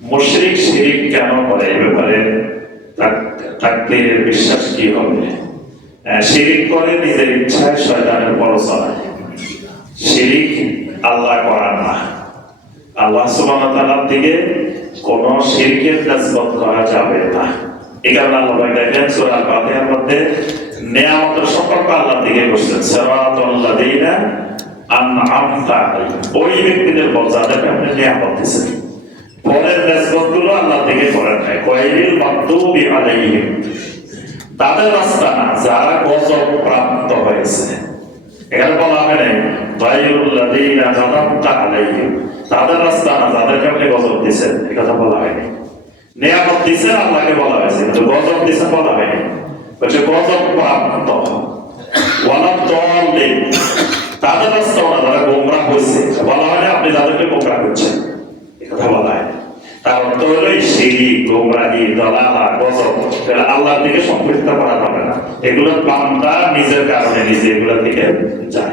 মুশরিক শিরিক কেন করে? এই ব্যাপারে তাকদীরের বিশ্বাস কি হবে? শিরিক করে নিজের ইচ্ছায় শয়তানের প্ররোচনায় শিরিক আল্লাহ করার না। আল্লাহ সুবহানাহু তাআলার দিকে কোন শিরকের নিসবত করা যাবে না। এই কারণে আল্লাহ পাক দেখেন সূরা ফাতিহার মধ্যে নিয়ামতের সম্পর্ক দিকে আনআমতা আলাইহিম। ওই ব্যক্তিদের বল যাদেরকে আপনি নিয়ামত দিয়েছেন। পরের নিসবতগুলো আল্লাহ থেকে করেন নাই কয়রিল মাকতুবি আলাইহিম তাদের রাস্তা না যারা গজব প্রাপ্ত হয়েছে। এখানে বলা হয় নাই গায়রুল্লাযীনা গাদাবতা আলাইহিম। তাদের রাস্তা না যাদেরকে আপনি গজব দিয়েছেন কথা বলা হয়নি। নিয়ামত দিয়েছেন আল্লাহকে বলা হয়েছে, কিন্তু গজব দিয়েছেন বলা হয়নি। বলছে, গজব প্রাপ্ত। ওয়ালা দলিন তাদের রাস্তা ওরা যারা গোমরা হয়েছে বলা হয় না আপনি তাদেরকে গোমরা করছেন এই কথা বলা হয় হলো এই সিঁড়ি গোমরাহি দলালা গজব আল্লাহর দিকে সম্পৃক্ত করা যাবে না। এগুলো বান্দা নিজের কারণে নিজে এগুলো থেকে যায়।